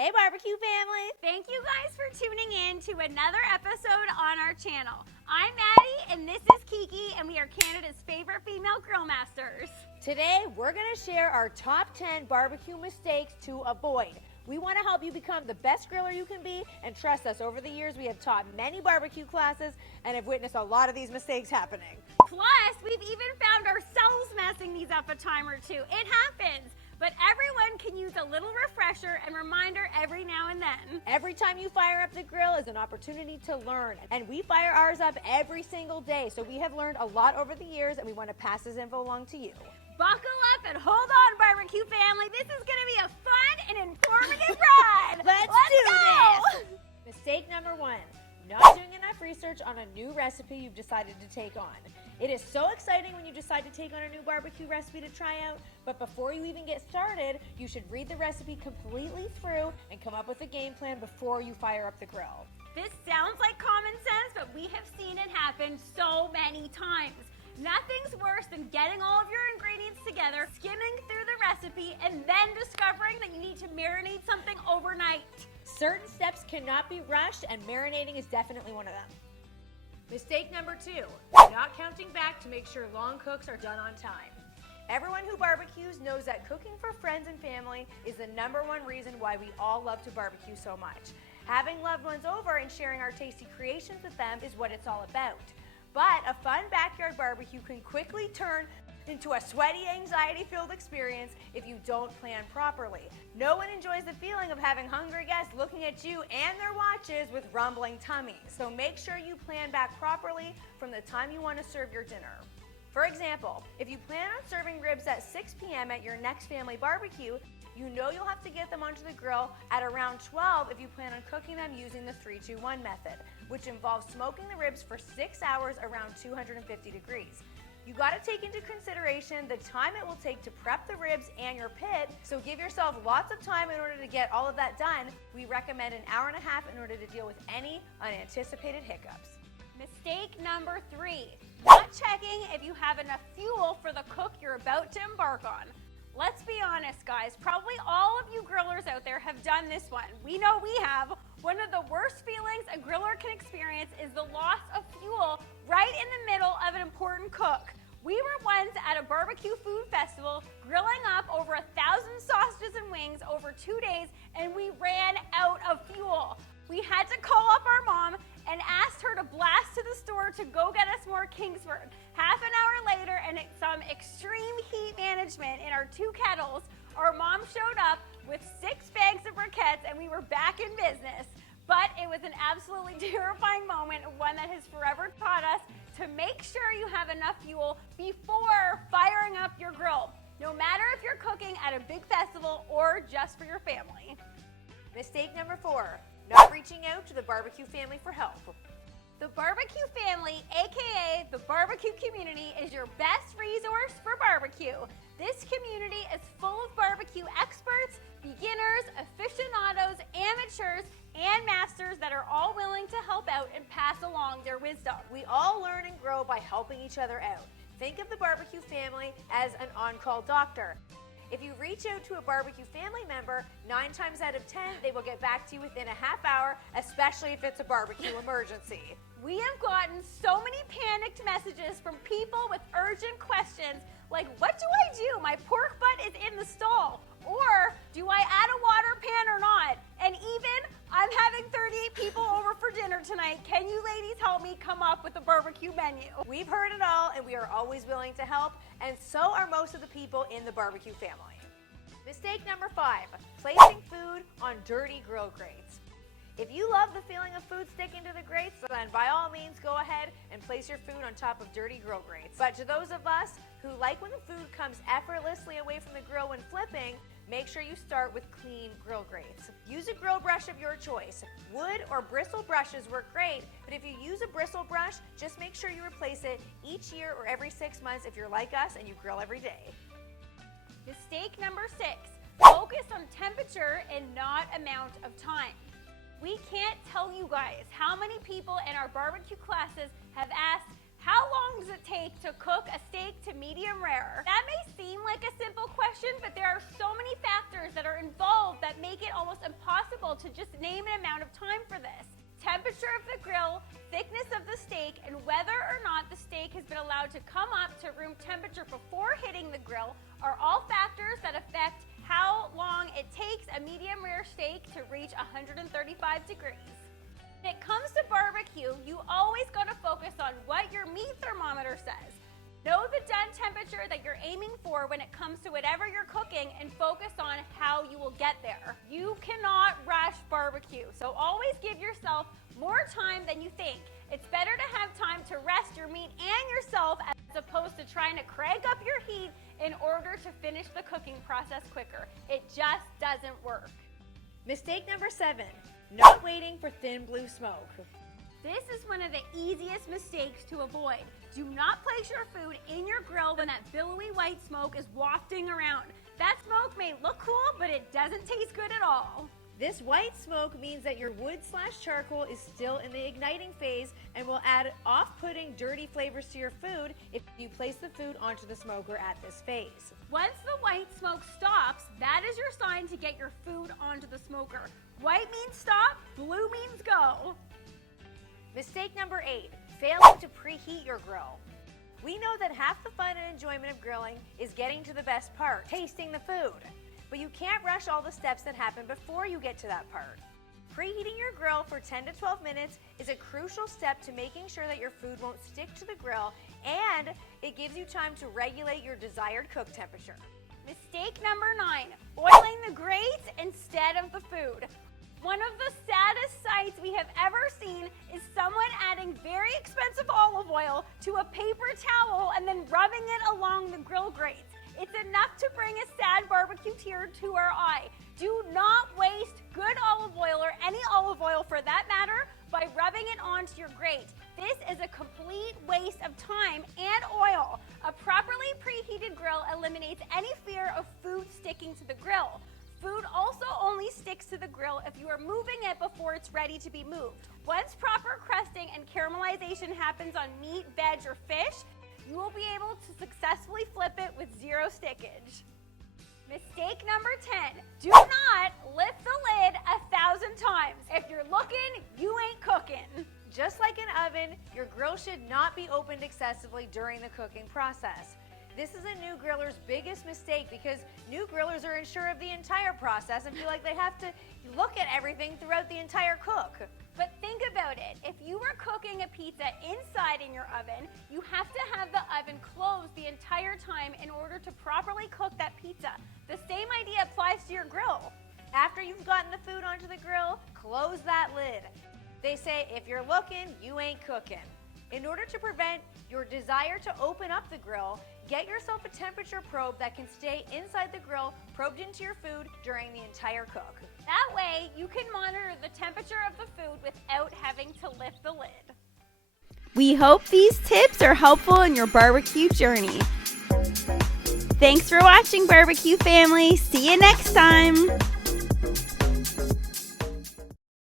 Hey barbecue family! Thank you guys for tuning in to another episode on our channel. I'm Maddie and this is Kiki and we are Canada's favorite female grill masters. Today we're going to share our top 10 barbecue mistakes to avoid. We want to help you become the best griller you can be, and trust us, over the years we have taught many barbecue classes and have witnessed a lot of these mistakes happening. Plus, we've even found ourselves messing these up a time or two. It happens. But everyone can use a little refresher and reminder every now and then. Every time you fire up the grill is an opportunity to learn, and we fire ours up every single day, so we have learned a lot over the years and we want to pass this info along to you. Buckle up and hold on, barbecue family. This is going to be a fun and informative ride. Let's do go. this! Mistake number 1, not doing enough research on a new recipe you've decided to take on. It is so exciting when you decide to take on a new barbecue recipe to try out, but before you even get started, you should read the recipe completely through and come up with a game plan before you fire up the grill. This sounds like common sense, but we have seen it happen so many times. Nothing's worse than getting all of your ingredients together, skimming through the recipe, and then discovering that you need to marinate something overnight. Certain steps cannot be rushed, and marinating is definitely one of them. Mistake number 2, not counting back to make sure long cooks are done on time. Everyone who barbecues knows that cooking for friends and family is the #1 reason why we all love to barbecue so much. Having loved ones over and sharing our tasty creations with them is what it's all about. But a fun backyard barbecue can quickly turn into a sweaty, anxiety-filled experience if you don't plan properly. No one enjoys the feeling of having hungry guests looking at you and their watches with rumbling tummies. So make sure you plan back properly from the time you want to serve your dinner. For example, if you plan on serving ribs at 6 p.m. at your next family barbecue, you know you'll have to get them onto the grill at around 12 if you plan on cooking them using the 3-2-1 method, which involves smoking the ribs for 6 hours around 250 degrees. You got to take into consideration the time it will take to prep the ribs and your pit, so give yourself lots of time in order to get all of that done. We recommend an hour and a half in order to deal with any unanticipated hiccups. Mistake number 3, not checking if you have enough fuel for the cook you're about to embark on. Let's be honest, guys, probably all of you grillers out there have done this one. We know we have. One of the worst feelings a griller can experience is the loss of fuel right in the middle of an important cook. We were once at a barbecue food festival grilling up over 1,000 sausages and wings over 2 days, and we ran out of fuel. We had to call up our mom and asked her to blast to the store to go get us more Kingsford. Half an hour later, and some extreme heat management in our 2 kettles, our mom showed up with 6 bags of briquettes and we were back in business. But it was an absolutely terrifying moment, one that has forever taught us to make sure you have enough fuel before firing up your grill, no matter if you're cooking at a big festival or just for your family. Mistake number 4, not reaching out to the barbecue family for help. The barbecue family, aka the barbecue community, is your best resource for barbecue. This community is full of barbecue experts, beginners, aficionados, amateurs, and masters that are all willing to help out and pass along their wisdom. We all learn and grow by helping each other out. Think of the barbecue family as an on-call doctor. If you reach out to a barbecue family member, 9 times out of 10, they will get back to you within a half hour, especially if it's a barbecue emergency. We have gotten so many panicked messages from people with urgent questions like, what do I do? My pork butt is in the stall. Or, do I add a water pan or not? And even, I'm having 38 people over for dinner tonight. Can you ladies help me come up with a barbecue menu? We've heard it all, and we are always willing to help, and so are most of the people in the barbecue family. Mistake number 5, placing food on dirty grill grates. If you love the feeling of food sticking to the grates, then by all means go ahead and place your food on top of dirty grill grates. But to those of us who like when the food comes effortlessly away from the grill when flipping, make sure you start with clean grill grates. Use a grill brush of your choice. Wood or bristle brushes work great, but if you use a bristle brush, just make sure you replace it each year or every 6 months if you're like us and you grill every day. Mistake number 6, focus on temperature and not amount of time. We can't tell you guys how many people in our barbecue classes have asked, how long does it take to cook a steak to medium rare? That may seem like a simple question, but there are so many factors that are involved that make it almost impossible to just name an amount of time for this. Temperature of the grill, thickness of the steak, and whether or not the steak has been allowed to come up to room temperature before hitting the grill are all factors that affect how long it takes a medium rare steak to reach 135 degrees. When it comes to barbecue, you always got to focus on what your meat thermometer says. Know the done temperature that you're aiming for when it comes to whatever you're cooking and focus on how you will get there. You cannot rush barbecue, so always give yourself more time than you think. It's better to have time to rest your meat and yourself as opposed to trying to crank up your heat in order to finish the cooking process quicker. It just doesn't work. Mistake number 7, not waiting for thin blue smoke. This is one of the easiest mistakes to avoid. Do not place your food in your grill when that billowy white smoke is wafting around. That smoke may look cool, but it doesn't taste good at all. This white smoke means that your wood/charcoal is still in the igniting phase and will add off-putting, dirty flavors to your food if you place the food onto the smoker at this phase. Once the white smoke stops, that is your sign to get your food onto the smoker. White means stop, blue means go. Mistake number 8, failing to preheat your grill. We know that half the fun and enjoyment of grilling is getting to the best part, tasting the food. But you can't rush all the steps that happen before you get to that part. Preheating your grill for 10 to 12 minutes is a crucial step to making sure that your food won't stick to the grill, and it gives you time to regulate your desired cook temperature. Mistake number 9, oiling the grates instead of the food. One of the saddest sights we have ever seen is someone adding very expensive olive oil to a paper towel and then rubbing it along the grill grates. It's enough to bring a sad barbecue tear to our eye. Do not waste good olive oil, or any olive oil for that matter, by rubbing it onto your grate. This is a complete waste of time and oil. A properly preheated grill eliminates any fear of food sticking to the grill. Food also only sticks to the grill if you are moving it before it's ready to be moved. Once proper crusting and caramelization happens on meat, veg, or fish, you will be able to successfully flip it with zero stickage. Mistake number 10, do not lift the lid 1,000 times. If you're looking, you ain't cooking. Just like an oven, your grill should not be opened excessively during the cooking process. This is a new griller's biggest mistake because new grillers are unsure of the entire process and feel like they have to look at everything throughout the entire cook. But think about it. If you were cooking a pizza inside in your oven, you have to have the oven closed the entire time in order to properly cook that pizza. The same idea applies to your grill. After you've gotten the food onto the grill, close that lid. They say if you're looking, you ain't cooking. In order to prevent your desire to open up the grill, get yourself a temperature probe that can stay inside the grill, probed into your food during the entire cook. That way, you can monitor the temperature of the food without having to lift the lid. We hope these tips are helpful in your barbecue journey. Thanks for watching, Barbecue Family. See you next time.